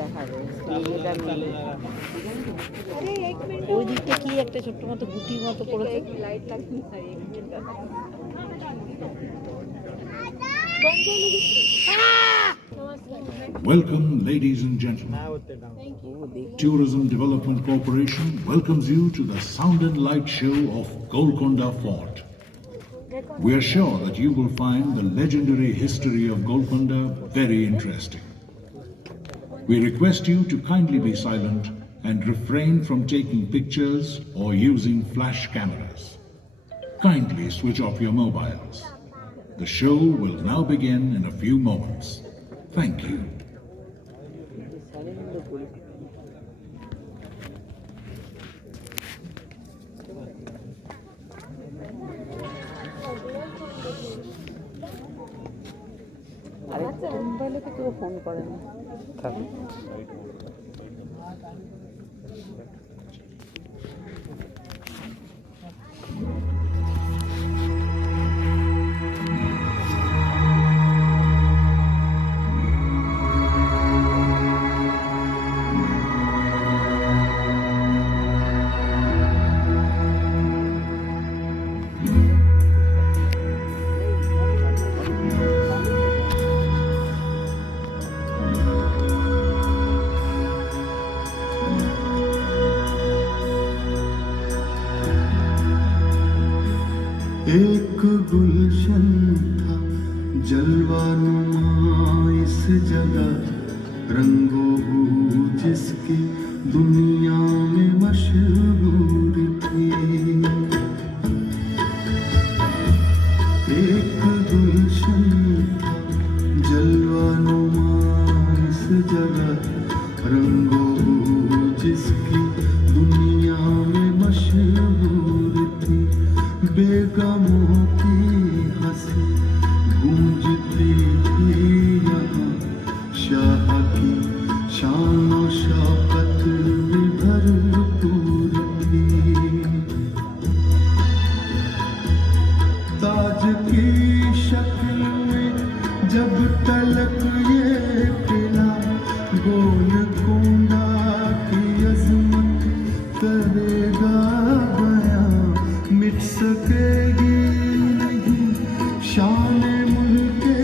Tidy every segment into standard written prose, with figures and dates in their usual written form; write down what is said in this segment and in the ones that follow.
দেখাবে এটা ওই দিকটা কি একটা ছোট্ট মতো গুটির মতো করেছে লাইট লাগছে Welcome, ladies and gentlemen. Tourism Development Corporation welcomes you to the Sound and Light Show of Golconda Fort. We are sure that you will find the legendary history of Golconda very interesting. We request you to kindly be silent and refrain from taking pictures or using flash cameras. Kindly switch off your mobiles. The show will now begin in a few moments. Thank you. মোবাইলে তো কেউ phone করে না एक गुलशन था जलवानुमा इस जगह रंगों जिसकी दुनिया में मशहूर थी एक गुलशन था जलवानुमा इस जगह रंगों जिसकी दुनिया में मशहूर थी बेगमों की हंसी गूंजती थी यहाँ शाह की शान और शौकत में भरपूर थी ताज की शक्ल में जब तलक ये किला गोलकोंडा की अजमत करेगा मिट सकेगी नहीं शान मुल्के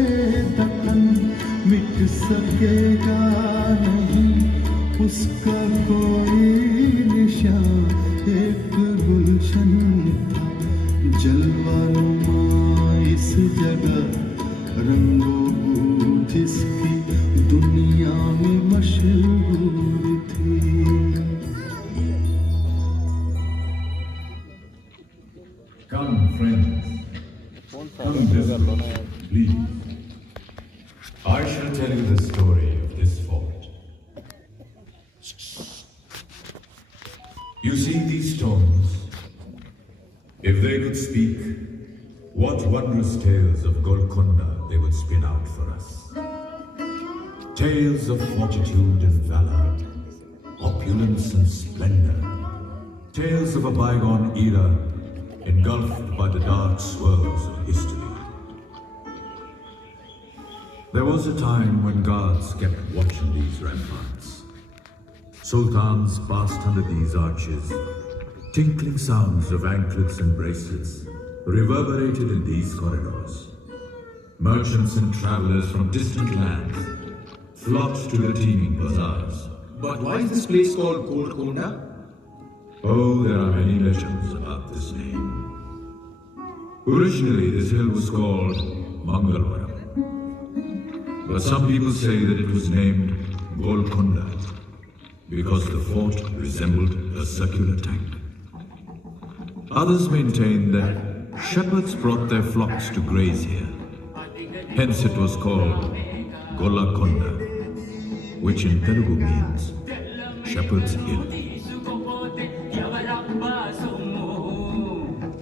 दक्कन मिट सकेगा नहीं उसका कोई निशान एक गुलशन था जलवानुमा इस जगह रंगों जिसकी दुनिया में मशहूर थी Come, friends. Come visit, please. I shall tell you the story of this fort. You see these stones? If they could speak, what wondrous tales of Golconda they would spin out for us. Tales of fortitude and valor, opulence and splendor. Tales of a bygone era engulfed by the dark swirls of history. There was a time when guards kept watching these ramparts. Sultans passed under these arches. Tinkling sounds of anklets and bracelets reverberated in these corridors. Merchants and travelers from distant lands flocked to the teeming bazaars. But why is this place called Golkonda? Oh, there are many legends about this name. Originally, this hill was called Mangalvaram. But some people say that it was named Golconda because the fort resembled a circular tank. Others maintain that shepherds brought their flocks to graze here. Hence it was called Golkonda, which in Telugu means Shepherd's Hill.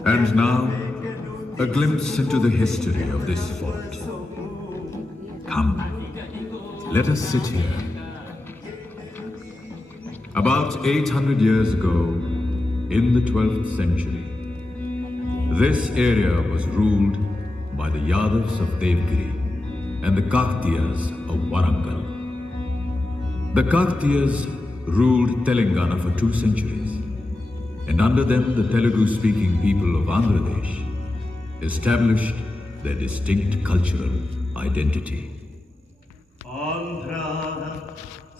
And now, a glimpse into the history of this fort. Come, let us sit here. About 800 years ago, in the 12th century, this area was ruled by the Yadavs of Devgiri and the Kakatiyas of Warangal. The Kakatiyas ruled Telangana for 2 centuries, and under them the Telugu-speaking people of Andhra Pradesh established their distinct cultural identity. Andhra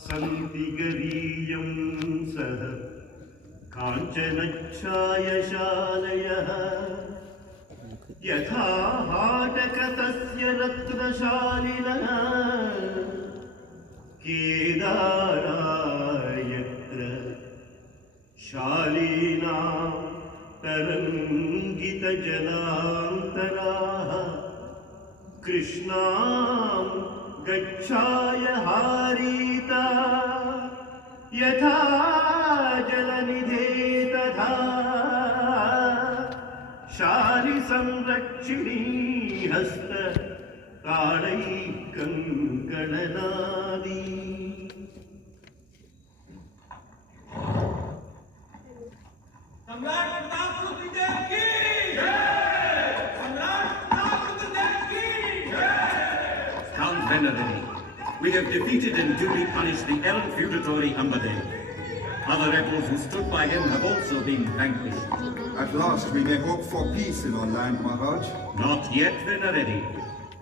Santigariyam Sah Kanchanachaya Shalayah Yatha Hatakatasya Ratnashalilana Kedarayatra Shalina Tarangita Jalantaraha Krishna Gachaya Harita Yatha Jalanidhe Tadha Shali Samrakshini Hasta Kadai Kankanadi. Count Venerable, we have defeated and duly punished the El Feudatory Ambadel. Other rebels who stood by him have also been vanquished. At last we may hope for peace in our land, Maharaj. Not yet, Venerable.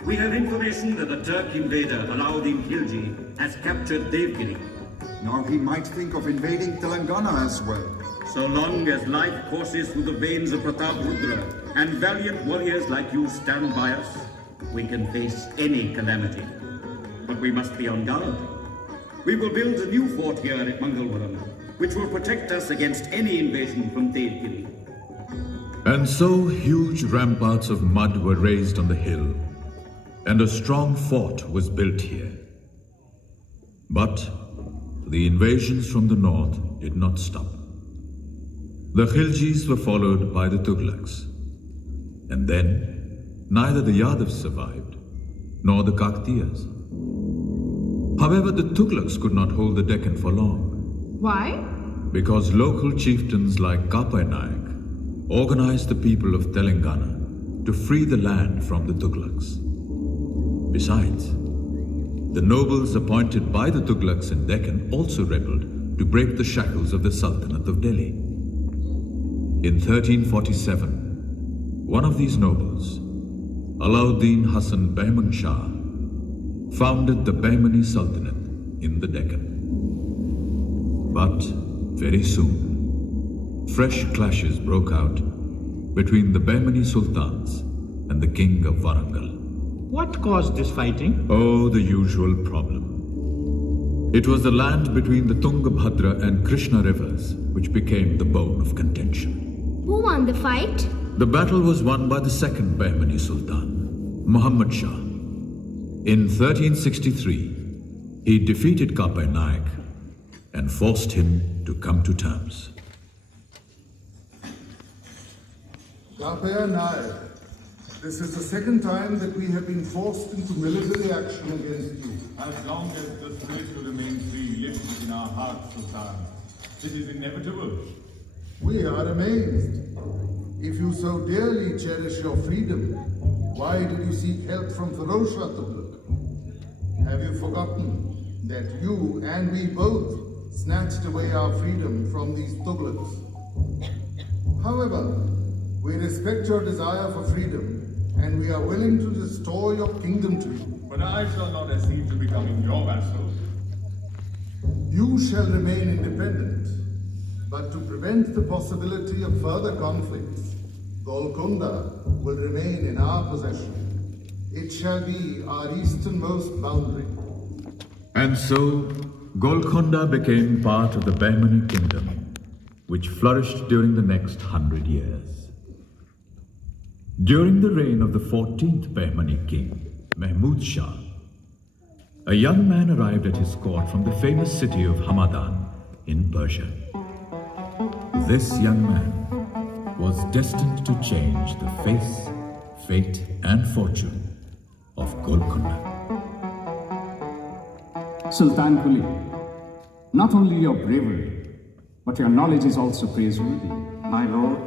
We have information that the Turk invader Alauddin Khilji has captured Devgiri. Now he might think of invading Telangana as well. So long as life courses through the veins of Pratap Rudra and valiant warriors like you stand by us, we can face any calamity. But we must be on guard. We will build a new fort here at Mangalwaram, which will protect us against any invasion from Devgiri. And so huge ramparts of mud were raised on the hill, and a strong fort was built here. But the invasions from the north did not stop. The Khiljis were followed by the Tughlaqs, and then neither the Yadavs survived, nor the Kakatiyas. However, the Tughlaqs could not hold the Deccan for long. Why? Because local chieftains like Kapai-Naik organized the people of Telangana to free the land from the Tughlaqs. Besides, the nobles appointed by the Tughlaqs in Deccan also rebelled to break the shackles of the Sultanate of Delhi. In 1347, one of these nobles, Alauddin Hasan Bahman Shah, founded the Bahmani Sultanate in the Deccan. But very soon, fresh clashes broke out between the Bahmani Sultans and the King of Warangal. What caused this fighting? Oh, the usual problem. It was the land between the Tungabhadra and Krishna rivers which became the bone of contention. Who won the fight? The battle was won by the second Bahmani Sultan, Muhammad Shah. In 1363, he defeated Kapai-Naik and forced him to come to terms. Kapai-Naik, this is the second time that we have been forced into military action against you. As long as the spirit to remain free lives within our hearts, Sultan, it is inevitable. We are amazed. If you so dearly cherish your freedom, why did you seek help from Firoz Shah Tughlaq? Have you forgotten that you and we both snatched away our freedom from these Tughlaqs? However, we respect your desire for freedom and we are willing to restore your kingdom to you. But I shall not accede to becoming your vassal. You shall remain independent, but to prevent the possibility of further conflicts, Golkonda will remain in our possession. It shall be our easternmost boundary. And so, Golconda became part of the Bahmani kingdom, which flourished during the next 100 years. During the reign of the 14th Bahmani king, Mahmud Shah, a young man arrived at his court from the famous city of Hamadan in Persia. This young man was destined to change the face, fate, and fortune of Golconda. Sultan Quli, not only your bravery, but your knowledge is also praiseworthy. My lord,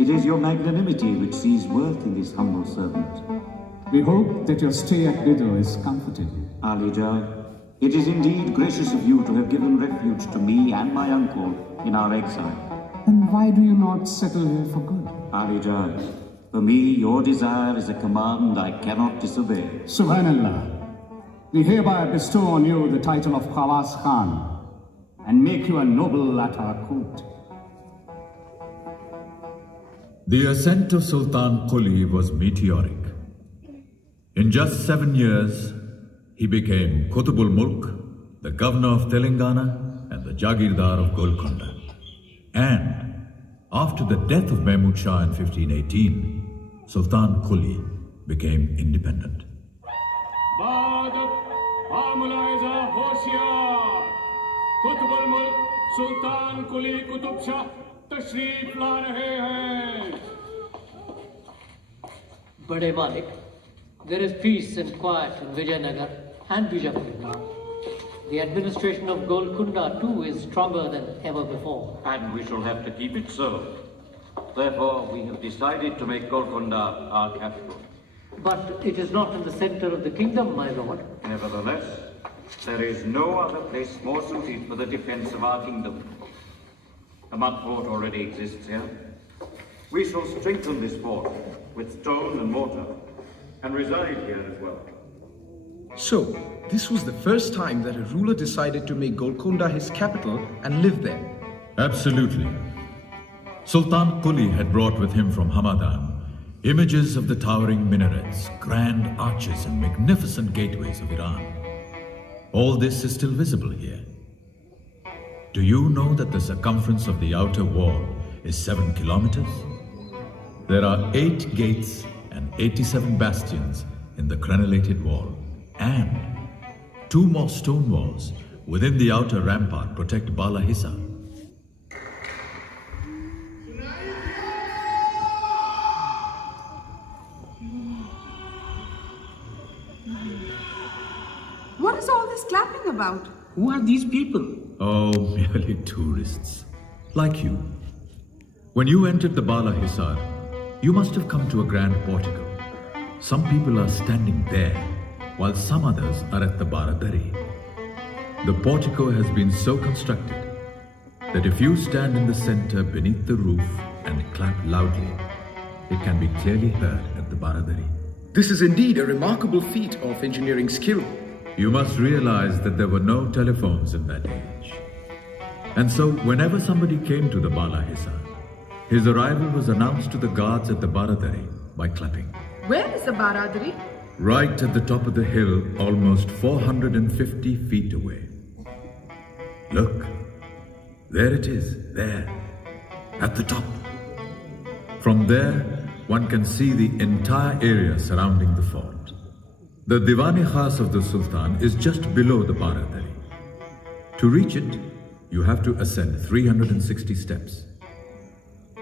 it is your magnanimity which sees worth in this humble servant. We hope that your stay at Bido is comforting. Ali Jah, It is indeed gracious of you to have given refuge to me and my uncle in our exile. Then why do you not settle here for good? Arijaz, for me, your desire is a command I cannot disobey. Subhanallah. We hereby bestow on you the title of Khawas Khan and make you a noble at our court. The ascent of Sultan Quli was meteoric. In just 7 years, he became Qutbul Mulk, the governor of Telangana and the Jagirdar of Golkonda. And after the death of Mahmud Shah in 1518, Sultan Quli became independent. Qutbul Mulk Sultan Quli Qutb Shah तशरीफ ला रहे हैं. Bade Malik, there is peace and quiet in Vijayanagar and Bijapur now. The administration of Golconda too is stronger than ever before. And we shall have to keep it so. Therefore, we have decided to make Golconda our capital. But it is not in the center of the kingdom, my lord. Nevertheless, there is no other place more suited for the defense of our kingdom. A mud fort already exists here. We shall strengthen this fort with stone and mortar and reside here as well. So, this was the first time that a ruler decided to make Golconda his capital and live there. Absolutely. Sultan Quli had brought with him from Hamadan images of the towering minarets, grand arches and magnificent gateways of Iran. All this is still visible here. Do you know that the circumference of the outer wall is 7 kilometers? There are 8 gates and 87 bastions in the crenellated wall, and 2 more stone walls within the outer rampart protect Bala Hisar. What is all this clapping about? Who are these people? Oh, merely tourists. Like you. When you entered the Bala Hisar, you must have come to a grand portico. Some people are standing there, while some others are at the Baradari. The portico has been so constructed that if you stand in the center beneath the roof and clap loudly, it can be clearly heard at the Baradari. This is indeed a remarkable feat of engineering skill. You must realize that there were no telephones in that age. And so, whenever somebody came to the Bala Hisar, his arrival was announced to the guards at the Baradari by clapping. Where is the Baradari? Right at the top of the hill, almost 450 feet away. Look, there it is, there, at the top. From there, one can see the entire area surrounding the fort. The Diwan-e-Khas of the Sultan is just below the Baradari. To reach it, you have to ascend 360 steps.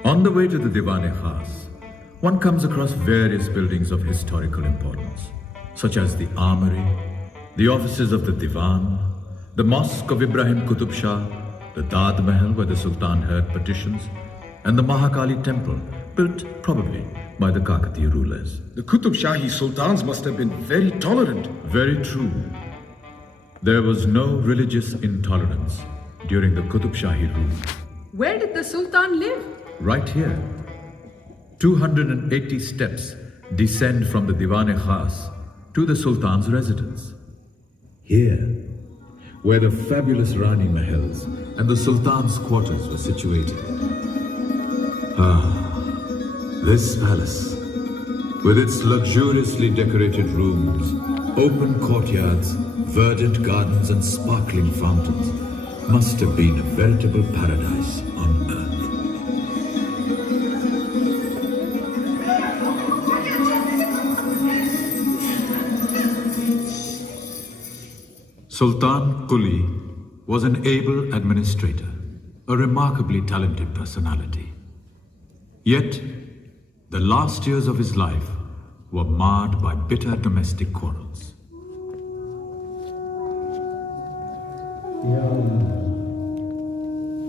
On the way to the Diwan-e-Khas, one comes across various buildings of historical importance, such as the armory, the offices of the Diwan, the mosque of Ibrahim Qutb Shah, the Dad Mahal where the Sultan heard petitions, and the Mahakali temple, built probably by the Kakatiya rulers. The Qutb Shahi sultans must have been very tolerant. Very true. There was no religious intolerance during the Qutb Shahi rule. Where did the Sultan live? Right here. 280 steps descend from the Diwan-e-Khas to the Sultan's residence. Here, where the fabulous Rani Mahals and the Sultan's quarters were situated. This palace, with its luxuriously decorated rooms, open courtyards, verdant gardens and sparkling fountains, must have been a veritable paradise on earth. Sultan Quli was an able administrator, a remarkably talented personality. Yet, the last years of his life were marred by bitter domestic quarrels.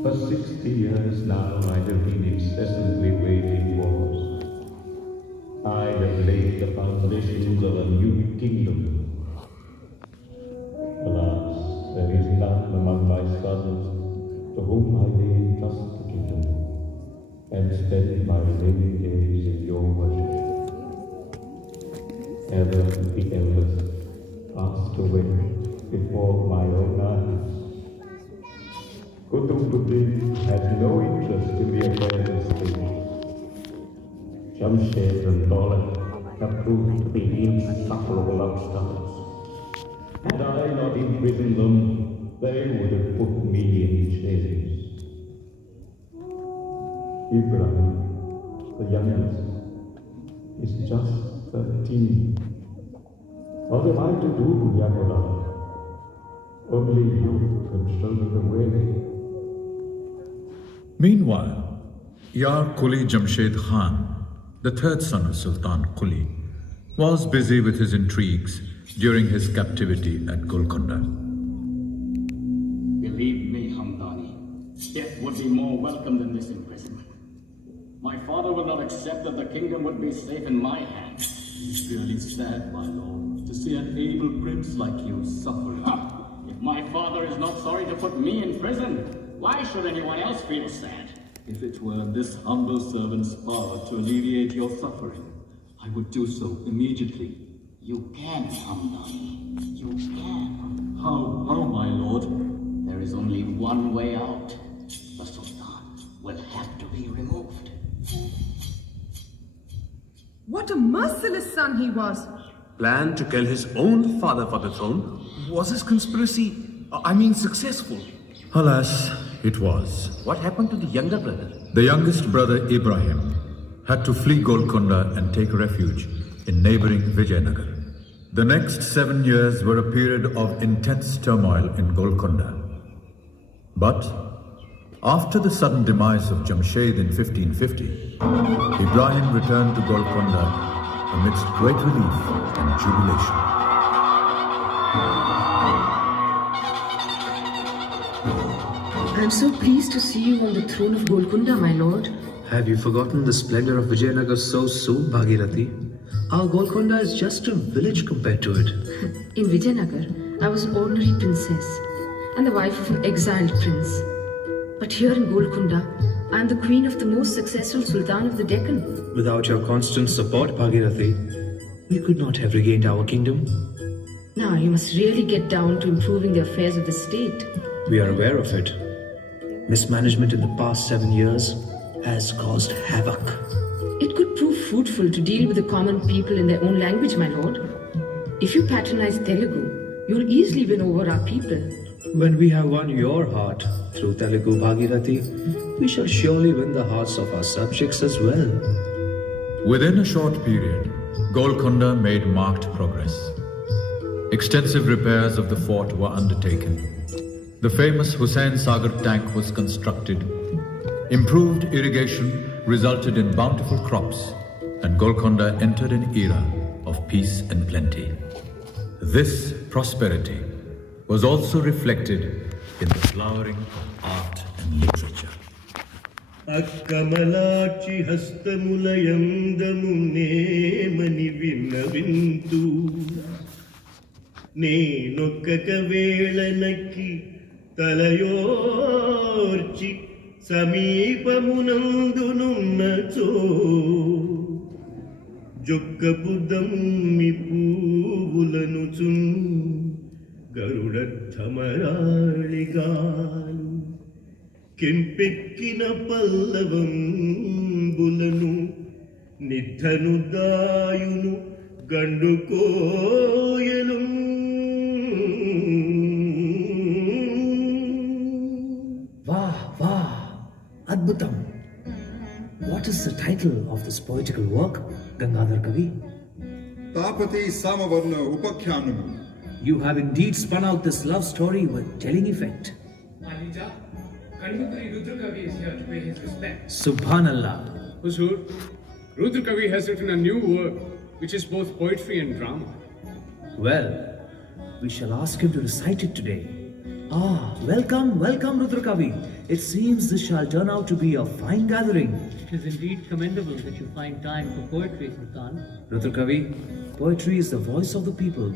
For 60 years now I have been incessantly waging wars. I have laid the foundations of a new kingdom. Alas, whom I may entrust the kingdom, and spend my remaining days in your worship. Ever the eldest passed away before my own eyes. Qutb had no interest in the affairs of state. Jamshed and Golla have proved to be insufferable upstarts. Had I not imprisoned them, they would have put me in chains. Ibrahim, the youngest, is just 13. What am I to do, Yakola? Only you can show me the way. Meanwhile, Yar Quli Jamshed Khan, the third son of Sultan Quli, was busy with his intrigues during his captivity at Golkonda. Believe me, Hamdani, death would be more welcome than this imprisonment. My father will not accept that the kingdom would be safe in my hands. It's really sad, my lord, to see an able prince like you suffering. If my father is not sorry to put me in prison, why should anyone else feel sad? If it were in this humble servant's power to alleviate your suffering, I would do so immediately. You can, Hamdani. You can. How, my lord? There is only one way out. The Sultan will have to be removed. What a merciless son he was. Planned to kill his own father for the throne? Was his conspiracy, successful? Alas, it was. What happened to the younger brother? The youngest brother, Ibrahim, had to flee Golconda and take refuge in neighboring Vijayanagar. The next 7 years were a period of intense turmoil in Golconda. But after the sudden demise of Jamshed in 1550, Ibrahim returned to Golconda amidst great relief and jubilation. I am so pleased to see you on the throne of Golconda, my lord. Have you forgotten the splendor of Vijayanagar so soon, Bhagirathi? Our Golconda is just a village compared to it. In Vijayanagar, I was an ordinary princess and the wife of an exiled prince. But here in Golconda, I am the queen of the most successful Sultan of the Deccan. Without your constant support, Bhagirathi, we could not have regained our kingdom. Now you must really get down to improving the affairs of the state. We are aware of it. Mismanagement in the past 7 years has caused havoc. It could prove fruitful to deal with the common people in their own language, my lord. If you patronize Telugu, you'll easily win over our people. When we have won your heart through Telugu, Bhagirathi, we shall surely win the hearts of our subjects as well. Within a short period, Golconda made marked progress. Extensive repairs of the fort were undertaken. The famous Hussain Sagar tank was constructed. Improved irrigation resulted in bountiful crops, and Golconda entered an era of peace and plenty. This prosperity was also reflected in the flowering of art and literature. Akkamalachi hastamulayandamunnemani vinnavintu nenokkaka velanaki talayorchi సమీపమునందునున్నచో జొక్కపు dummy పువ్వులనుచున్ గరుడత్తమరాళిగాను కెంపెక్కిన పల్లవంబులను నిద్ధను దాయును గండు కోయలు Adbhutam. What is the title of this poetical work, Gangadhar Kavi? Tapati Samavarna Upakyanam. You have indeed spun out this love story with telling effect. Alija, Kanmukari Rudra Kavi is here to pay his respects. Subhanallah. Huzur, Rudra Kavi has written a new work which is both poetry and drama. Well, we shall ask him to recite it today. Welcome, Rudra Kavi. It seems this shall turn out to be a fine gathering. It is indeed commendable that you find time for poetry, Sultan. Rudra Kavi, poetry is the voice of the people.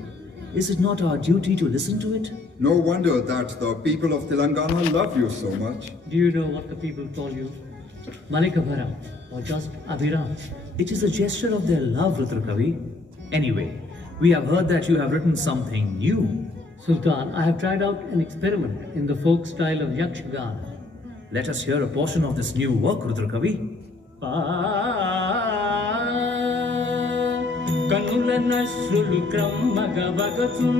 Is it not our duty to listen to it? No wonder that the people of Telangana love you so much. Do you know what the people call you? Malikabharam or just Abhiram? It is a gesture of their love, Rudrakavi. Anyway, we have heard that you have written something new. Sultan, I have tried out an experiment in the folk style of Yakshagana. Let us hear a portion of this new work, Rudrakavi. Kanula nashrul krammaga bagatum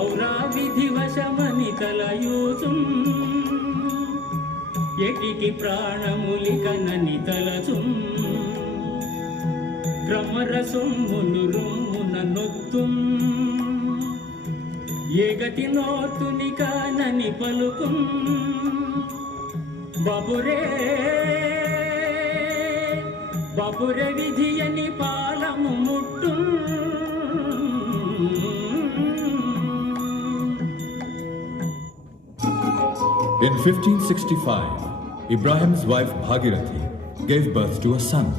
Aura vidhi vashamani talayutum Yetiki pranamulika nanitalatum Kramarasum munurum munanottum Yegati notunika nani palukum Babure vidhiyani palamu muttum In 1565, Ibrahim's wife Bhagirathi gave birth to a son.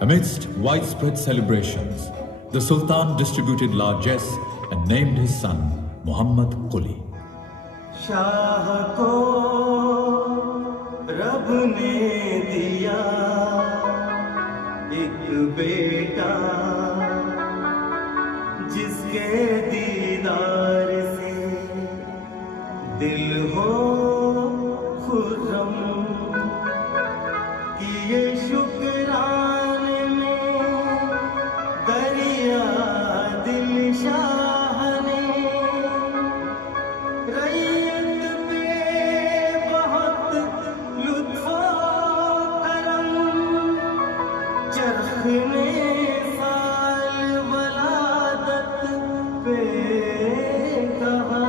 Amidst widespread celebrations, the Sultan distributed largesse and named his son Muhammad Quli. Shah ko Rab ne diya ek beta jiske deedar se dil ho khurram kiye shukrane mein dariya dil shah ne rayat pe bahut lutf karam charkh ne saal waladat pe kaha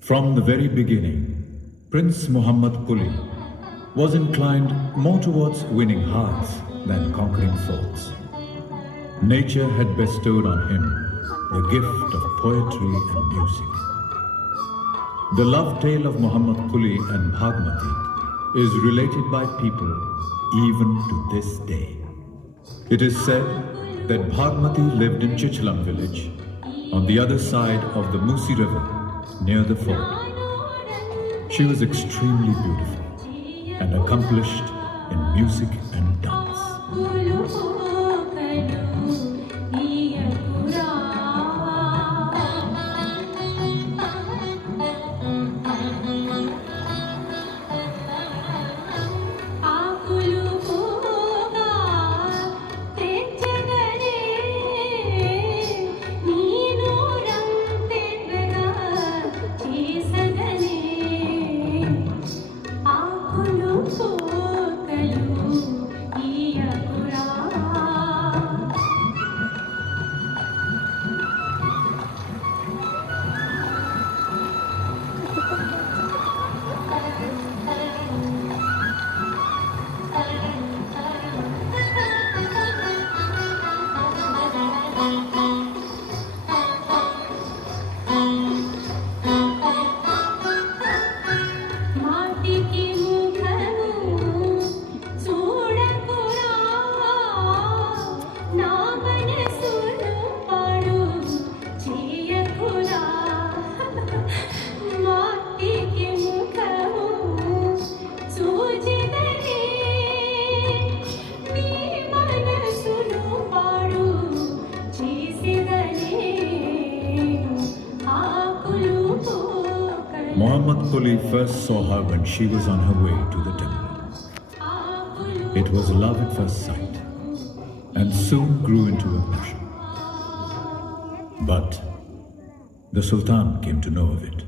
From the very beginning, Prince Muhammad Quli was inclined more towards winning hearts than conquering forts. Nature had bestowed on him the gift of poetry and music. The love tale of Muhammad Quli and Bhagmati is related by people even to this day. It is said that Bhagmati lived in Chichlam village on the other side of the Musi river near the fort. She was extremely beautiful and accomplished in music and dance. Muhammad Quli first saw her when she was on her way to the temple. It was love at first sight, and soon grew into a passion. But the Sultan came to know of it.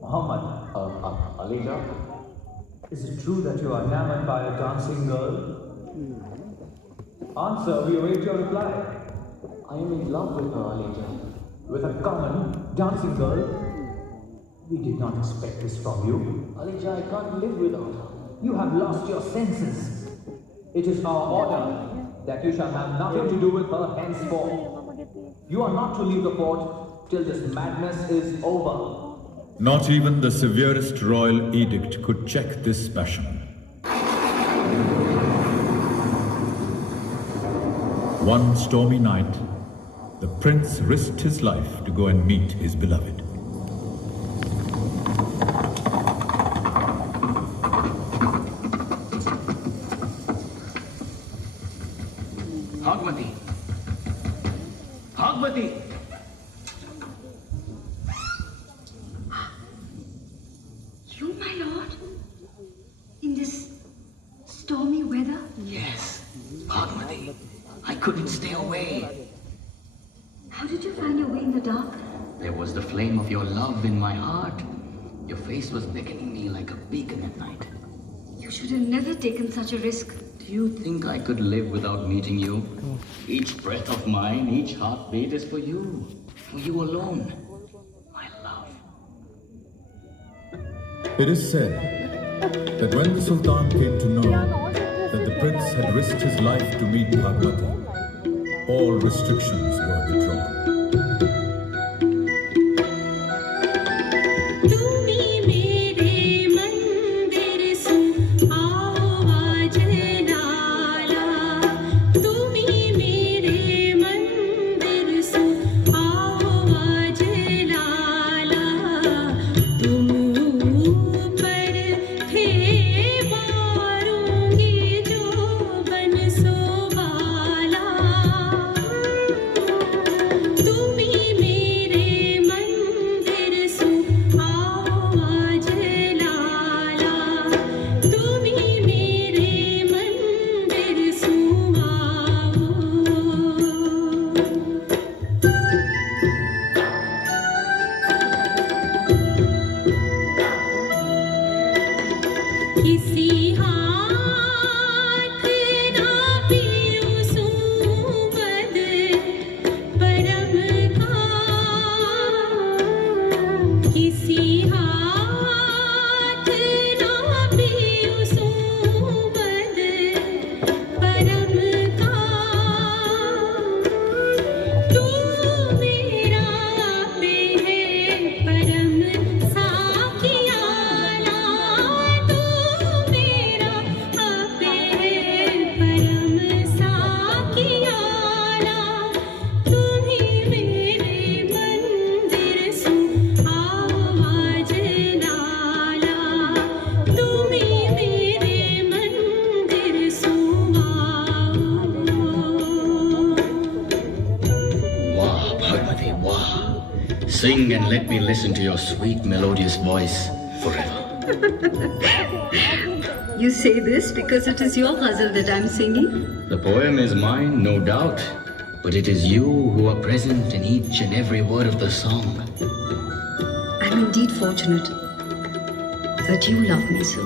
Muhammad, Alija, is it true that you are enamored by a dancing girl? Answer, we await your reply. I am in love with her, Alija. With a common, dancing girl. We did not expect this from you. Alija, I can't live without her. You have lost your senses. It is our order that you shall have nothing to do with her henceforth. You are not to leave the fort till this madness is over. Not even the severest royal edict could check this passion. One stormy night, the prince risked his life to go and meet his beloved. Bhagwati! Bhagwati! You, my lord? In this stormy weather? Yes, Bhagwati. I couldn't stay away. How did you find your way in the dark? There was the flame of your love in my heart. Your face was beckoning me like a beacon at night. You should have never taken such a risk. Do you think I could live without meeting you? Each breath of mine, each heartbeat is for you. For you alone. My love. It is said that when the Sultan came to know that the prince had risked his life to meet Bhagwati, all restrictions were withdrawn. Sing and let me listen to your sweet melodious voice forever. You say this because it is your ghazal that I'm singing? The poem is mine, no doubt, but it is you who are present in each and every word of the song. I'm indeed fortunate that you love me so.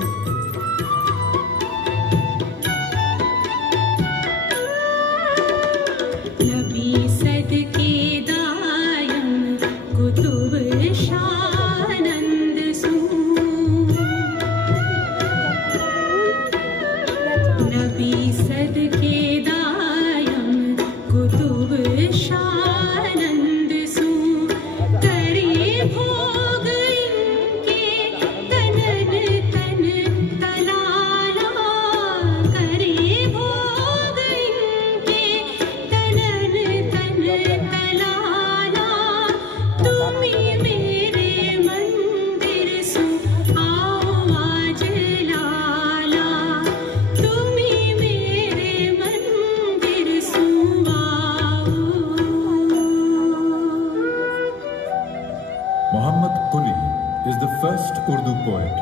Urdu poet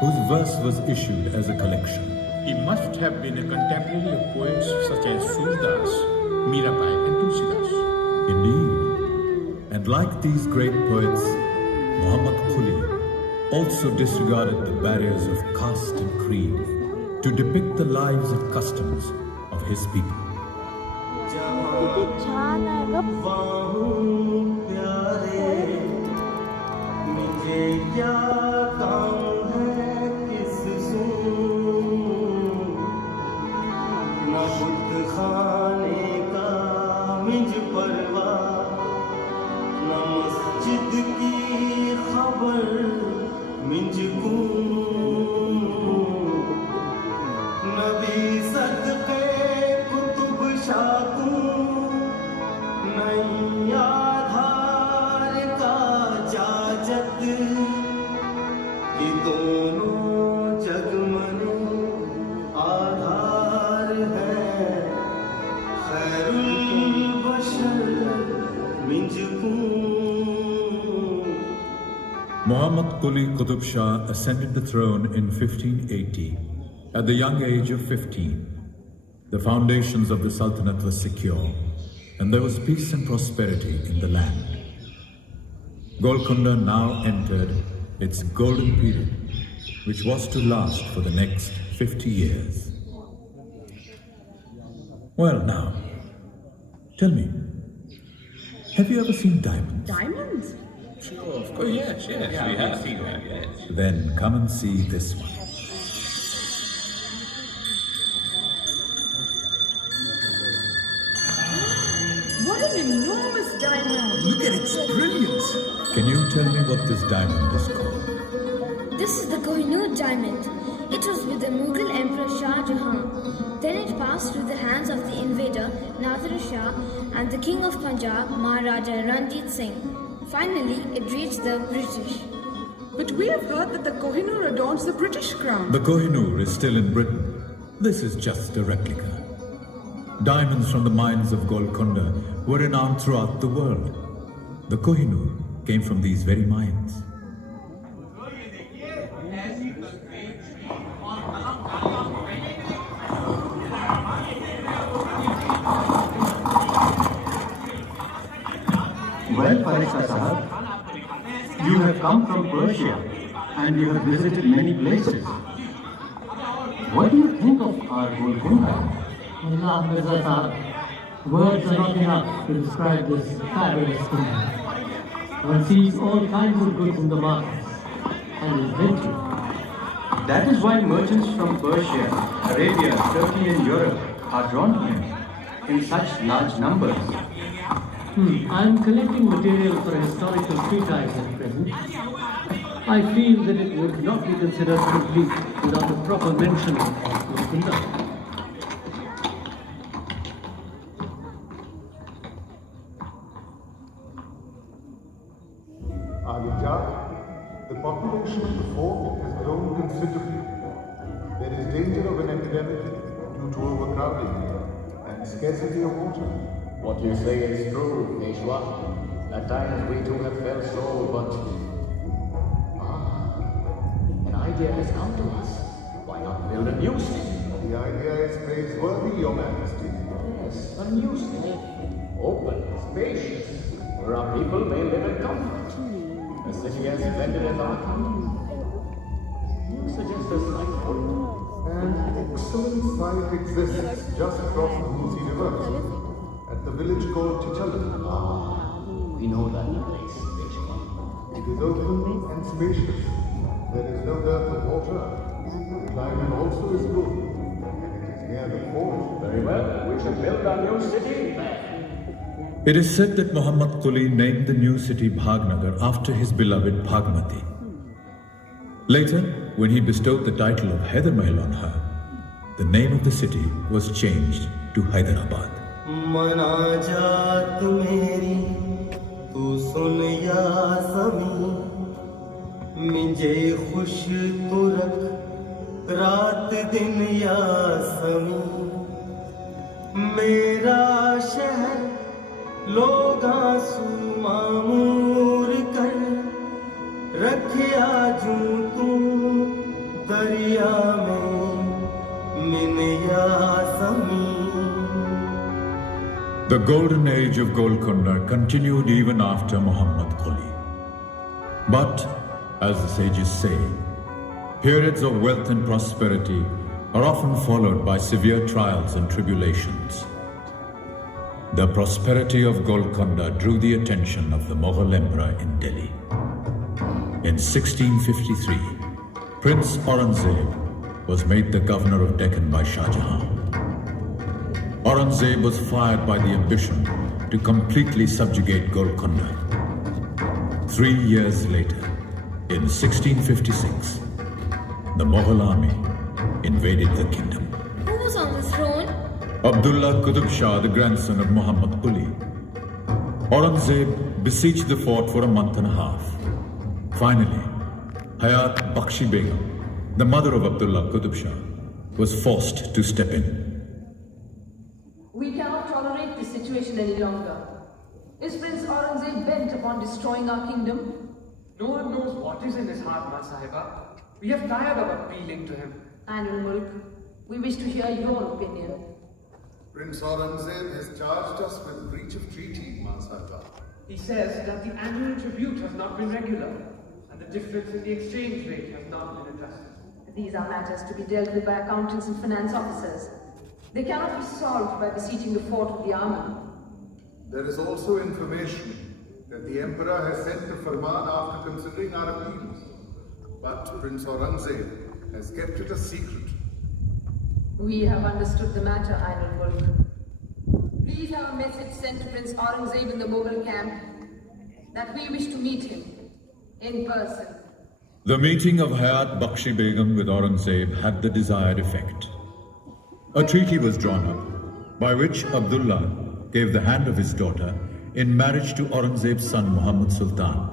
whose verse was issued as a collection. He must have been a contemporary of poets such as Surdas, Mirabai and Tulsidas. Indeed. And like these great poets, Muhammad Quli also disregarded the barriers of caste and creed to depict the lives and customs of his people. Muhammad Qutb Shah ascended the throne in 1580 at the young age of 15. The foundations of the Sultanate were secure and there was peace and prosperity in the land. Golconda now entered its golden period, which was to last for the next 50 years. Well now, tell me, have you ever seen diamonds? Diamonds? Sure, of course, yes, we have seen that, yes. Then come and see this one. What an enormous diamond! Look at its brilliance! Can you tell me what this diamond is called? This is the Koh-i-Noor diamond. It was with the Mughal Emperor Shah Jahan. Then it passed through the hands of the invader Nadir Shah and the King of Punjab, Maharaja Ranjit Singh. Finally, it reached the British. But we have heard that the Koh-i-Noor adorns the British crown. The Koh-i-Noor is still in Britain. This is just a replica. Diamonds from the mines of Golconda were renowned throughout the world. The Koh-i-Noor came from these very mines. Well, Farishta Sahab, you have come from Persia and you have visited many places. What do you think of our Golconda? Allah Mirza Sahab, words are not enough to describe this fabulous kingdom. One sees all kinds of goods in the markets and is vintage. That is why merchants from Persia, Arabia, Turkey and Europe are drawn to him in such large numbers. I am collecting material for a historical treatise at present. I feel that it would not be considered complete without a proper mention of Golconda. The population of the fort has grown considerably. There is danger of an epidemic due to overcrowding and scarcity of water. What you say is true, Peshwa. At times we too have felt so, but... an idea has come to us. Why not build a new city? The idea is praiseworthy, Your Majesty. Yes, a new city. Open, spacious, where our people may live in comfort. A city as splendid as our country. You suggest a site for it? An excellent site exists just across the Musi River. At the village called Chichala. We know that place, Peshwa. It is open and spacious. There is no dearth of water. The climate also is good. And it is near the fort. Very well, we shall build our new city there. It is said that Muhammad Quli named the new city Bhagnagar after his beloved Bhagmati. Later, when he bestowed the title of Hyderabad on her, the name of the city was changed to Hyderabad. मनाजात मेरी तू सुन या समी मुझे खुश तू रख रात दिन या समी मेरा शहर लोग आंसू मामूर कर रखिया जू तू दरिया में मिन या समी. The golden age of Golconda continued even after Muhammad Quli. But, as the sages say, periods of wealth and prosperity are often followed by severe trials and tribulations. The prosperity of Golconda drew the attention of the Mughal Emperor in Delhi. In 1653, Prince Aurangzeb was made the governor of Deccan by Shah Jahan. Aurangzeb was fired by the ambition to completely subjugate Golconda. 3 years later, in 1656, the Mughal army invaded the kingdom. Who was on the throne? Abdullah Qutb Shah, the grandson of Muhammad Quli. Aurangzeb besieged the fort for a month and a half. Finally, Hayat Bakhshi Begum, the mother of Abdullah Qutb Shah, was forced to step in. We cannot tolerate this situation any longer. Is Prince Aurangzeb bent upon destroying our kingdom? No one knows what is in his heart, Ma Sahiba. We have tired of appealing to him. Anil Mulk, we wish to hear your opinion. Prince Aurangzeb has charged us with breach of treaty, Ma Sahiba. He says that the annual tribute has not been regular, and the difference in the exchange rate has not been adjusted. These are matters to be dealt with by accountants and finance officers. They cannot be solved by besieging the fort with the army. There is also information that the Emperor has sent a farman after considering our appeals. But Prince Aurangzeb has kept it a secret. We have understood the matter, Anil Mulk. Please have a message sent to Prince Aurangzeb in the Mughal camp that we wish to meet him in person. The meeting of Hayat Bakhshi Begum with Aurangzeb had the desired effect. A treaty was drawn up by which Abdullah gave the hand of his daughter in marriage to Aurangzeb's son Muhammad Sultan,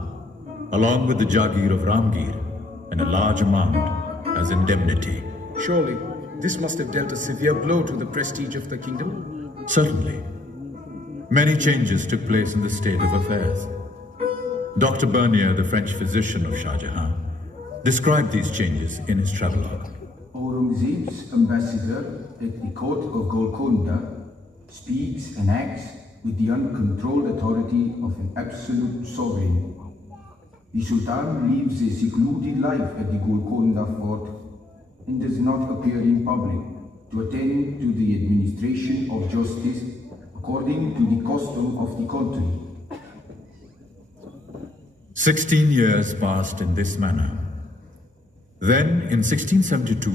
along with the Jagir of Ramgir and a large amount as indemnity. Surely, this must have dealt a severe blow to the prestige of the kingdom? Certainly. Many changes took place in the state of affairs. Dr. Bernier, the French physician of Shah Jahan, described these changes in his travelogue. Aurangzeb's ambassador at the court of Golkonda speaks and acts with the uncontrolled authority of an absolute sovereign. The Sultan lives a secluded life at the Golconda Fort and does not appear in public to attend to the administration of justice according to the custom of the country. 16 years passed in this manner. Then, in 1672,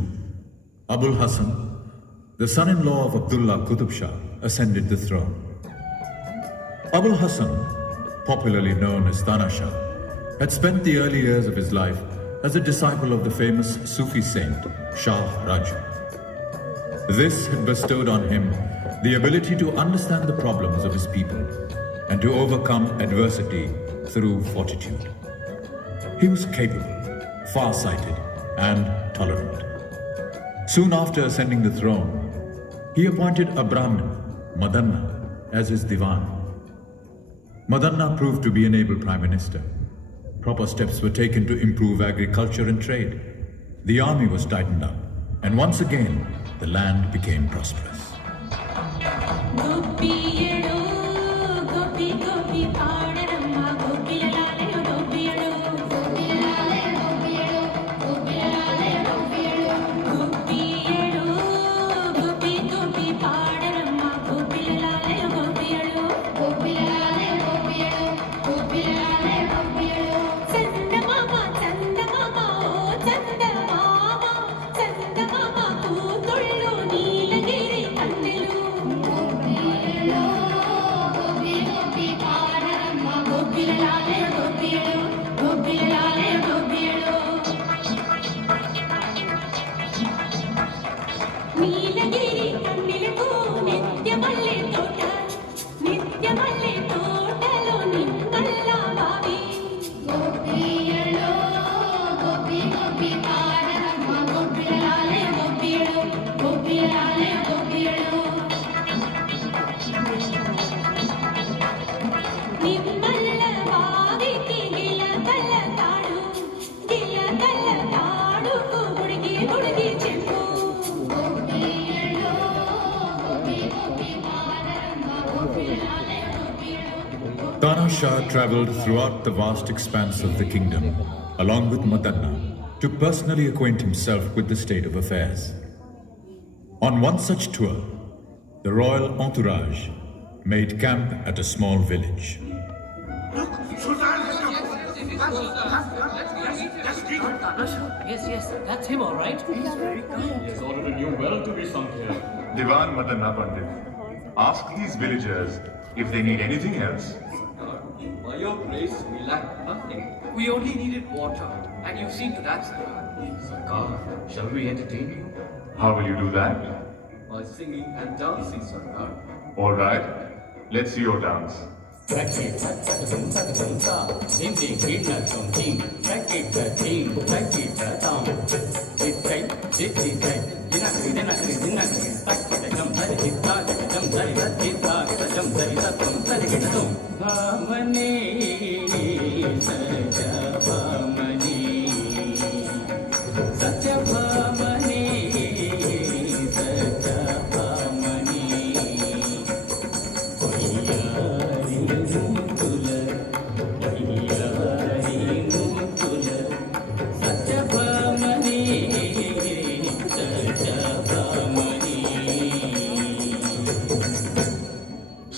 Abul Hassan, the son-in-law of Abdullah Qutb Shah, ascended the throne. Abul Hassan, popularly known as Tana Shah, had spent the early years of his life as a disciple of the famous Sufi saint Shah Raju. This had bestowed on him the ability to understand the problems of his people and to overcome adversity through fortitude. He was capable, far-sighted, and tolerant. Soon after ascending the throne, he appointed a Brahmin, Madanna, as his Diwan. Madanna proved to be an able prime minister. Proper steps were taken to improve agriculture and trade. The army was tightened up, and once again, the land became prosperous. Tana Shah travelled throughout the vast expanse of the kingdom, along with Madanna, to personally acquaint himself with the state of affairs. On one such tour, the royal entourage, made camp at a small village. Look, Sultan has come. Yes, that's him, all right. He's very kind. He has ordered a new well to be sunk here. Diwan Madanna Pandit, ask these villagers if they need anything else. By your grace, we lack nothing. We only needed water, and you've seen to that, Sarkar. Sarkar, shall we entertain you? How will you do that? By singing and dancing, Sarkar. All right, let's see your dance.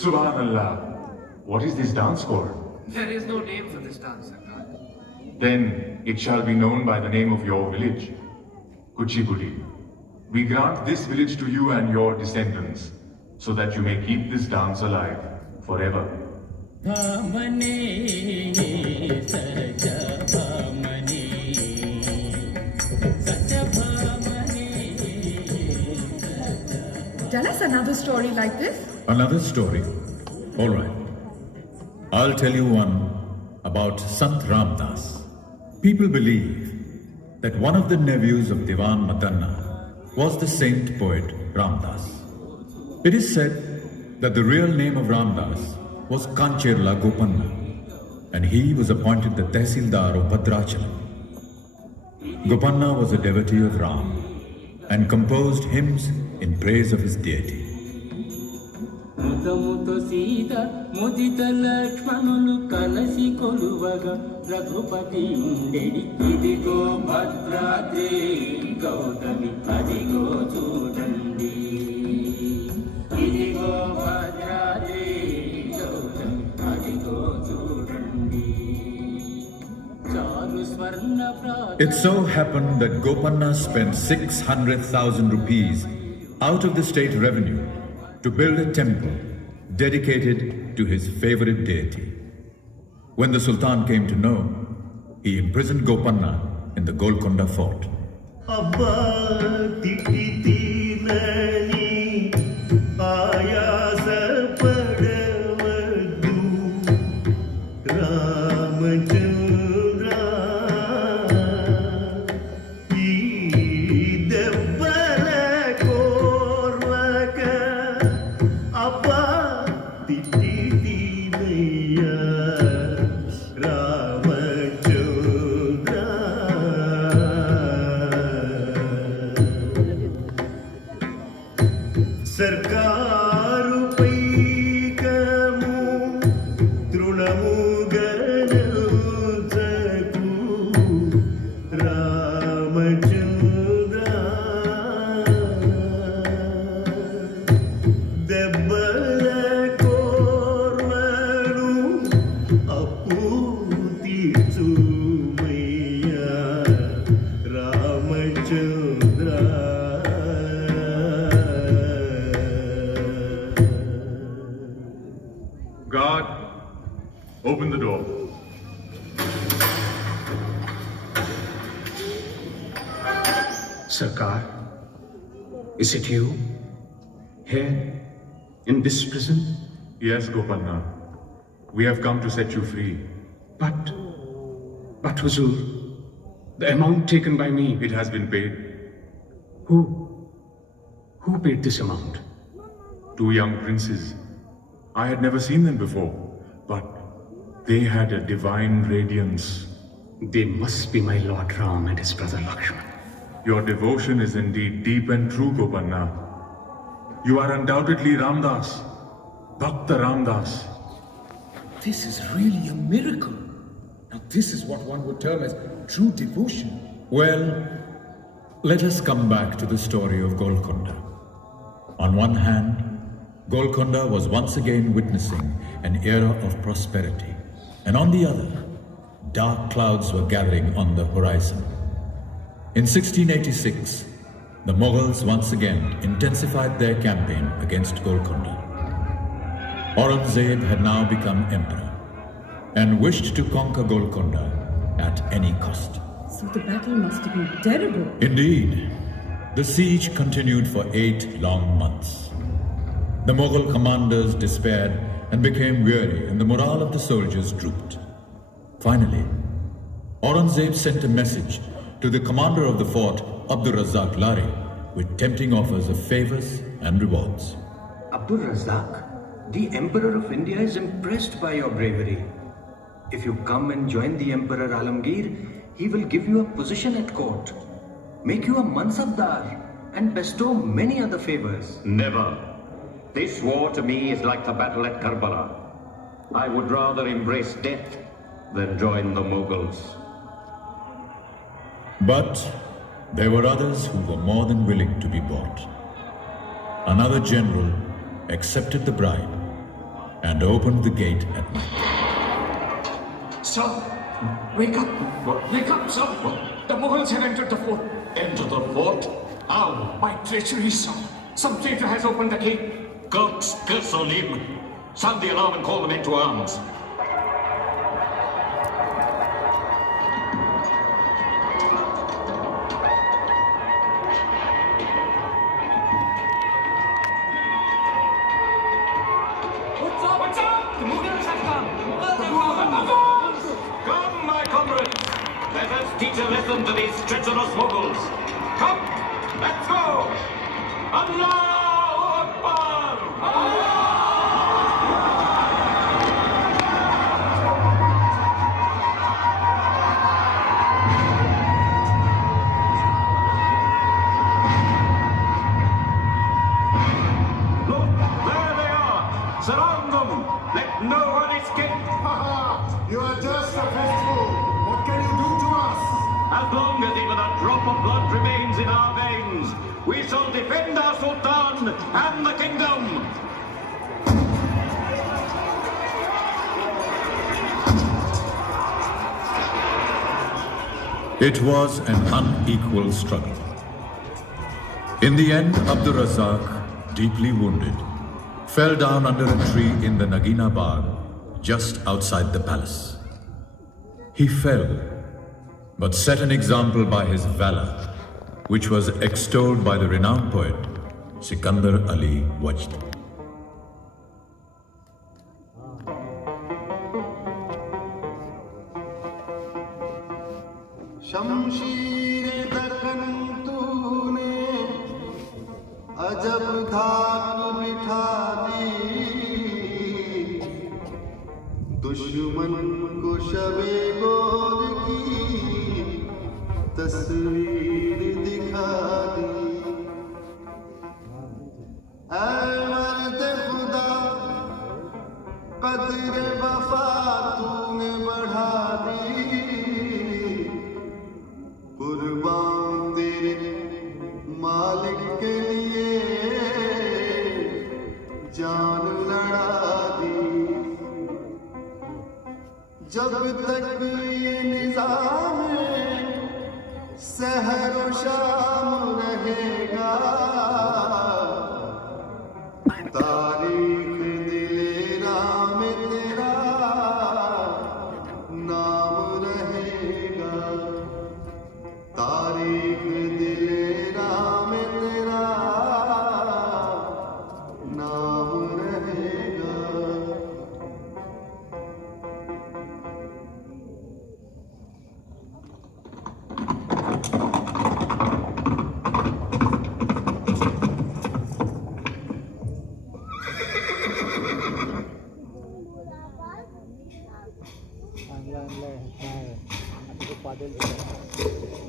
Subhanallah, what is this dance called? There is no name for this dance, Sarkar. Then it shall be known by the name of your village, Kuchibudi. We grant this village to you and your descendants, so that you may keep this dance alive forever. Tell us another story like this. Another story? All right. I'll tell you one about Sant Ramdas. People believe that one of the nephews of Diwan Madanna was the saint poet Ramdas. It is said that the real name of Ramdas was Kancherla Gopanna, and he was appointed the Tehsildar of Bhadrachalam. Gopanna was a devotee of Ram and composed hymns in praise of his deity. ಮುದಿತ ಲಕ್ಷ್ಮಣನು ಕನಸಿ ಕೊಲುವಾಗ Raghupati ಉಂಡೆಡಿ ಇದಿಗೋ Bhadradri Gautami ಅದಿಗೋ ಚೂಡಂಡಿ ಇದಿಗೋ Bhadradri Gautami ಅದಿಗೋ ಚೂಡಂಡಿ ಚಾರು ಸ್ವರ್ಣ It so happened that Gopanna spent 600,000 rupees out of the state revenue to build a temple dedicated to his favorite deity. When the Sultan came to know, he imprisoned Gopanna in the Golconda Fort. Guard, open the door. Sarkar, is it you? Here, in this prison? Yes, Gopanna. We have come to set you free. But Huzur, the amount taken by me... It has been paid. Who paid this amount? 2 young princes. I had never seen them before, but they had a divine radiance. They must be my Lord Ram and his brother Lakshman. Your devotion is indeed deep and true, Gopanna. You are undoubtedly Ramdas, Bhakta Ramdas. This is really a miracle. Now this is what one would term as true devotion. Well, let us come back to the story of Golconda. On one hand, Golconda was once again witnessing an era of prosperity, and on the other, dark clouds were gathering on the horizon. In 1686, the Mughals once again intensified their campaign against Golconda. Aurangzeb had now become emperor and wished to conquer Golconda at any cost. So the battle must have been terrible. Indeed, the siege continued for 8 long months. The Mughal commanders despaired and became weary, and the morale of the soldiers drooped. Finally, Aurangzeb sent a message to the commander of the fort, Abdur Razzaq Lari, with tempting offers of favors and rewards. Abdur Razzaq, the Emperor of India is impressed by your bravery. If you come and join the Emperor Alamgir, he will give you a position at court, make you a Mansabdar, and bestow many other favors. Never. This war to me is like the battle at Karbala. I would rather embrace death than join the Mughals. But there were others who were more than willing to be bought. Another general accepted the bribe and opened the gate at night. Sir, wake up! What? Wake up, sir! What? The Mughals have entered the fort. Enter the fort? How? By treachery, sir. Some traitor has opened the gate. Curse on him! Sound the alarm and call the men to arms. What's up? The Mughals have come! Come, my comrades! Let us teach a lesson to these treacherous Mughals. Come, let's go! Allahu Akbar! Look, there they are! Surround them! Let no one escape! You are just a fistful. What can you do to us? As long as even a drop of blood remains in our veins, we shall defend our Sultan and the kingdom! It was an unequal struggle. In the end, Abdur Razzaq, deeply wounded, fell down under a tree in the Nagina Bagh, just outside the palace. He fell, but set an example by his valor, which was extolled by the renowned poet Sikandar Ali Wajd. शमशीर दक्कन तूने अजब धाक बिठा दी दुश्मन को शबे गोद की तस्वीर दिखा दी ऐ मर्द खुदा कदर वफा तूने बढ़ा दी कुर्बान तेरे मालिक के लिए जान लड़ा दी जब तक ये निजाम सहर व शाम रहेगा तारीख दिलेरा में तेरा नाम रहेगा तारीख दिलेरा में तेरा नाम रहेगा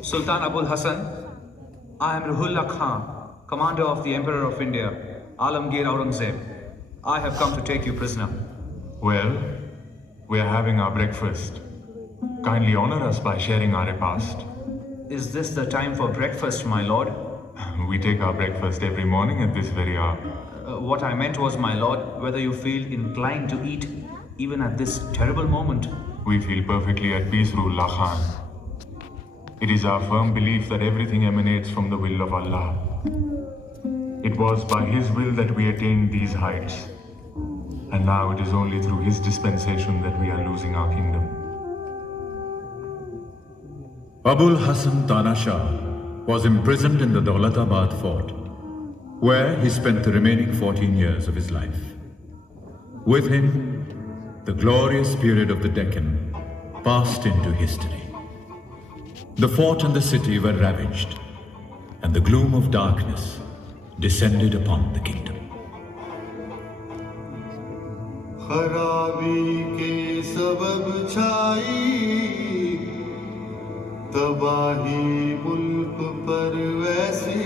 Sultan Abul Hassan, I am Ruhullah Khan, commander of the Emperor of India, Alamgir Aurangzeb. I have come to take you prisoner. Well, we are having our breakfast. Kindly honor us by sharing our repast. Is this the time for breakfast, my lord? We take our breakfast every morning at this very hour. What I meant was, my lord, whether you feel inclined to eat even at this terrible moment. We feel perfectly at peace, Rullah Khan. It is our firm belief that everything emanates from the will of Allah. It was by His will that we attained these heights. And now it is only through His dispensation that we are losing our kingdom. Abul Hassan Tana Shah was imprisoned in the Daulatabad fort, where he spent the remaining 14 years of his life. With him, the glorious period of the Deccan passed into history. The fort and the city were ravaged, and the gloom of darkness descended upon the kingdom. खराबी के सबब छाई तबाही मुल्क पर वैसी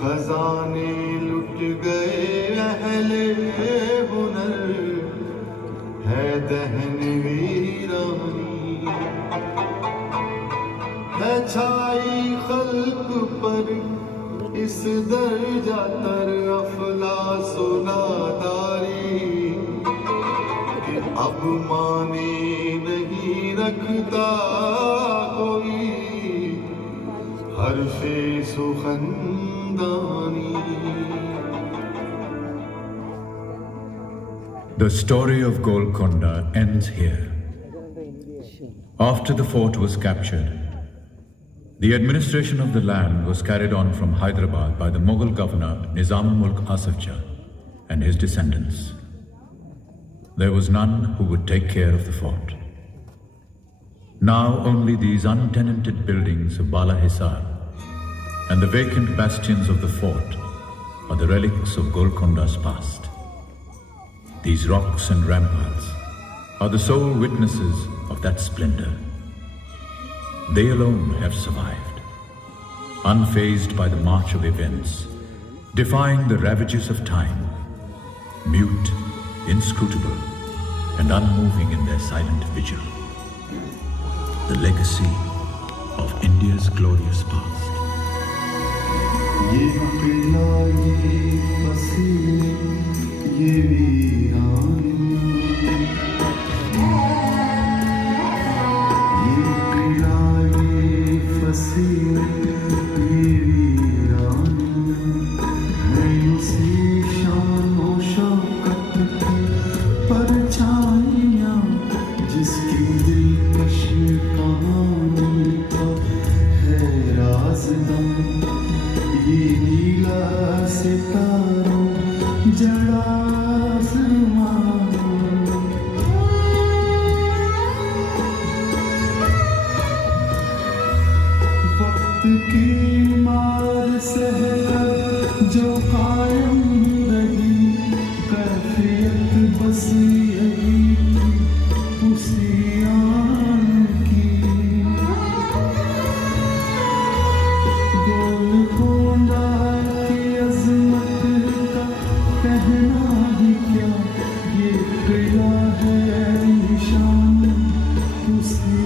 खजाने लुट गए अहले हुनर है दहन वीरानी है छाई खल्क पर इस दर्जा तर अफलास नादारी कि अब माने नहीं रखता कोई हर्फे सुखंदानी. The story of Golconda ends here. After the fort was captured, the administration of the land was carried on from Hyderabad by the Mogul governor Nizam and his descendants. There was none who would take care of the fort. Now only these untenanted buildings of Bala Hisar and the vacant bastions of the fort are the relics of Golconda's past. These rocks and ramparts are the sole witnesses of that splendor. They alone have survived, unfazed by the march of events, defying the ravages of time, mute, inscrutable, and unmoving in their silent vigil. The legacy of India's glorious past.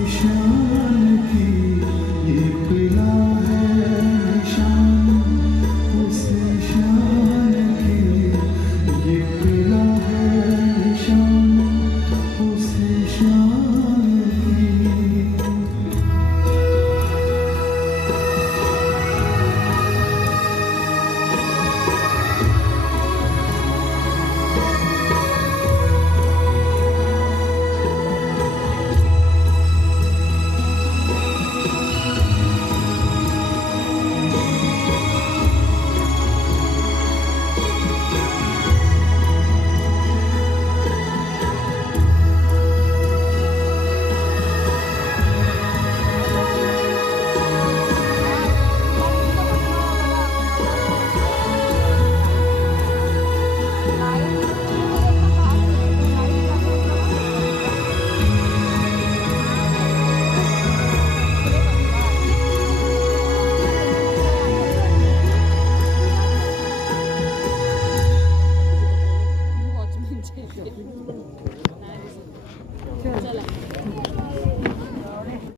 Shah